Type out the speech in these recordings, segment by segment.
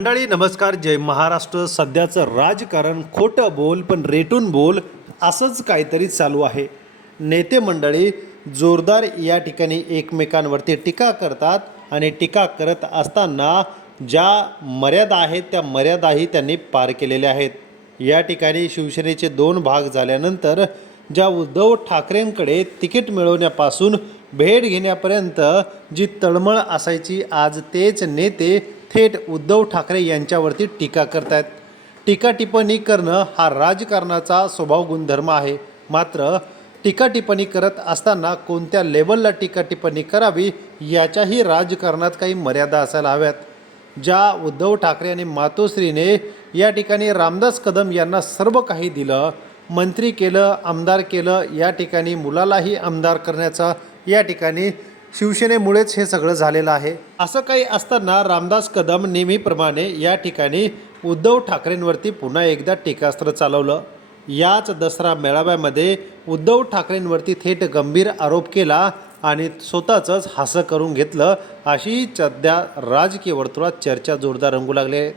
मंडळी नमस्कार. जय महाराष्ट्र. सध्याचं राजकारण खोटं बोल पण रेटून बोल असंच काहीतरी चालू आहे. नेते मंडळी जोरदार या ठिकाणी एकमेकांवरती टीका करतात आणि टीका करत असताना ज्या मर्यादा आहेत त्या मर्यादाही त्यांनी पार केलेल्या आहेत. या ठिकाणी शिवसेनेचे दोन भाग झाल्यानंतर ज्या उद्धव ठाकरेंकडे तिकीट मिळवण्यापासून भेट घेण्यापर्यंत जी तळमळ असायची आज तेच नेते थेट उद्धव ठाकरे यांच्यावरती टीका करतायत. टीका टिप्पणी करणं हा राजकारणाचा स्वभाव गुणधर्म आहे. मात्र टीका टिप्पणी करत असताना कोणत्या लेवलला टीका टिप्पणी करावी याच्याही राजकारणात काही मर्यादा असायला हव्यात. ज्या उद्धव ठाकरे आणि मातोश्रीने या ठिकाणी रामदास कदम यांना सर्व काही दिलं मंत्री केलं आमदार केलं या ठिकाणी मुलालाही आमदार करण्याचा या ठिकाणी शिवसेनेमुळेच हे सगळं झालेलं आहे. असं काही असताना रामदास कदम नेहमीप्रमाणे या ठिकाणी उद्धव ठाकरेंवरती पुन्हा एकदा टीकास्त्र चालवलं. याच दसरा मेळाव्यामध्ये उद्धव ठाकरेंवरती थेट गंभीर आरोप केला आणि स्वतःचंच हासं करून घेतलं अशी सध्या राजकीय वर्तुळात चर्चा जोरदार रंगू लागली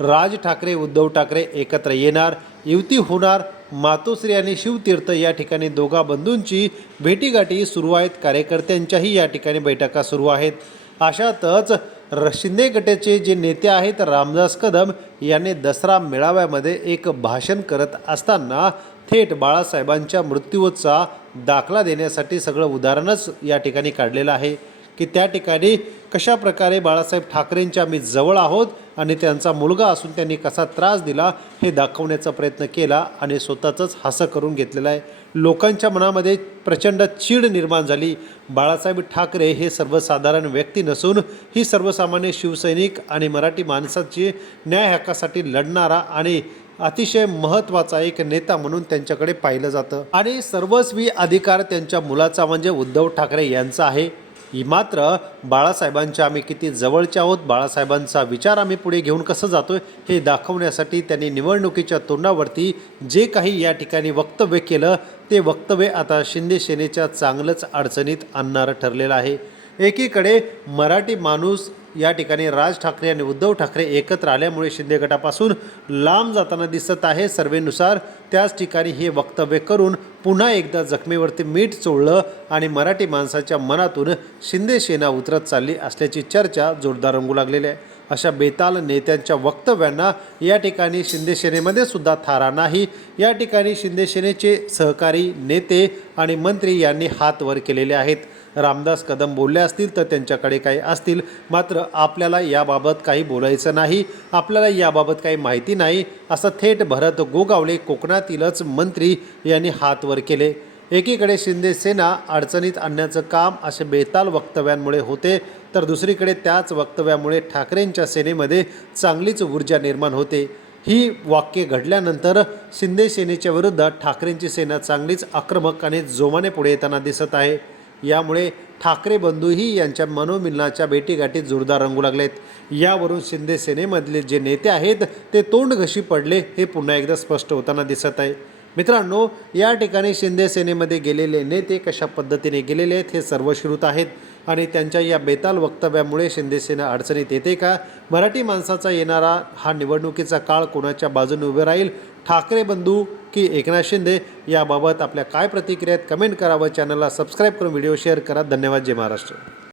राज ठाकरे उद्धव ठाकरे एकत्र येणार युती होणार मातोश्री आणि शिवतीर्थ या ठिकाणी दोघा बंधूंची भेटीगाठी सुरू आहेत. कार्यकर्त्यांच्याही या ठिकाणी बैठका सुरू आहेत. अशातच र शिंदे गटाचे जे नेते आहेत रामदास कदम यांनी दसरा मेळाव्यामध्ये एक भाषण करत असताना थेट बाळासाहेबांच्या मृत्यूचा दाखला देण्यासाठी सगळं उदाहरणच या ठिकाणी काढलेलं आहे. की त्या ठिकाणी कशा प्रकारे बाळासाहेब ठाकरेंच्या आम्ही जवळ आहोत आणि त्यांचा मुलगा असून त्यांनी कसा त्रास दिला हे दाखवण्याचा प्रयत्न केला आणि स्वतःचंच हसं करून घेतलेलं आहे. लोकांच्या मनामध्ये प्रचंड चीड निर्माण झाली. बाळासाहेब ठाकरे हे सर्वसाधारण व्यक्ती नसून ही सर्वसामान्य शिवसैनिक आणि मराठी माणसाची न्याय हक्कासाठी लढणारा आणि अतिशय महत्त्वाचा एक नेता म्हणून त्यांच्याकडे पाहिलं जातं. आणि सर्वस्वी अधिकार त्यांच्या मुलाचा म्हणजे उद्धव ठाकरे यांचा आहे. मात्र बाळासाहेबांच्या आम्ही किती जवळचे आहोत बाळासाहेबांचा विचार आम्ही पुढे घेऊन कसं जातोय हे दाखवण्यासाठी त्यांनी निवडणुकीच्या तोंडावरती जे काही या ठिकाणी वक्तव्य केलं ते वक्तव्य आता शिंदे सेनेच्या चांगलंच अडचणीत आणणारं ठरलेलं आहे. एकीकडे मराठी माणूस या ठिकाणी राज ठाकरे आणि उद्धव ठाकरे एकत्र आल्यामुळे शिंदे गटापासून लांब जाताना दिसत आहे. सर्वेनुसार त्याच ठिकाणी हे वक्तव्य करून पुन्हा एकदा जखमेवरती मीठ चोळलं आणि मराठी माणसाच्या मनातून शिंदे सेना उतरत चालली असल्याची चर्चा जोरदार रंगू लागलेली आहे. अशा बेताल नेत्यांच्या वक्तव्यांना या ठिकाणी शिंदेसेनेमध्ये सुद्धा थारा नाही. या ठिकाणी शिंदेसेनेचे सहकारी नेते आणि मंत्री यांनी हात वर केलेले आहेत. रामदास कदम बोलले असतील तर त्यांच्याकडे काही असतील. मात्र आपल्याला याबाबत काही बोलायचं नाही. आपल्याला याबाबत काही माहिती नाही. असं थेट भरत गोगावले कोकणातीलच मंत्री यांनी हात वर केले. एकीकडे शिंदे सेना अडचणीत आणण्याचं काम असे बेताल वक्तव्यांमुळे होते तर दुसरीकडे त्याच वक्तव्यामुळे ठाकरेंच्या सेनेमध्ये चांगलीच ऊर्जा निर्माण होते. ही वाक्य घडल्यानंतर शिंदे सेनेच्या विरुद्ध ठाकरेंची सेना चांगलीच आक्रमक आणि जोमाने पुढे येताना दिसत आहे. यामुळे ठाकरे बंधूही यांच्या मनोमिलनाच्या भेटीगाठीत जोरदार रंगू लागलेत. यावरून शिंदे सेनेमधले जे नेते आहेत ते तोंड घशी पडले हे पुन्हा एकदा स्पष्ट होताना दिसत आहे. मित्रांनो या ठिकाणी शिंदे सेनेमध्ये गेलेले नेते कशा पद्धतीने गेलेले आहेत हे सर्व श्रुत आहेत. आणि त्यांच्या या बेताल वक्तव्यामुळे शिंदेसेना अडचणीत येते का? मराठी माणसाचा येणारा हा निवडणुकीचा काळ कोणाच्या बाजूने उभे राहील? ठाकरे बंधू की एकनाथ शिंदे याबाबत आपल्या काय प्रतिक्रिया आहेत कमेंट करावं. चॅनलला सबस्क्राईब करून व्हिडिओ शेअर करा. धन्यवाद. जय महाराष्ट्र.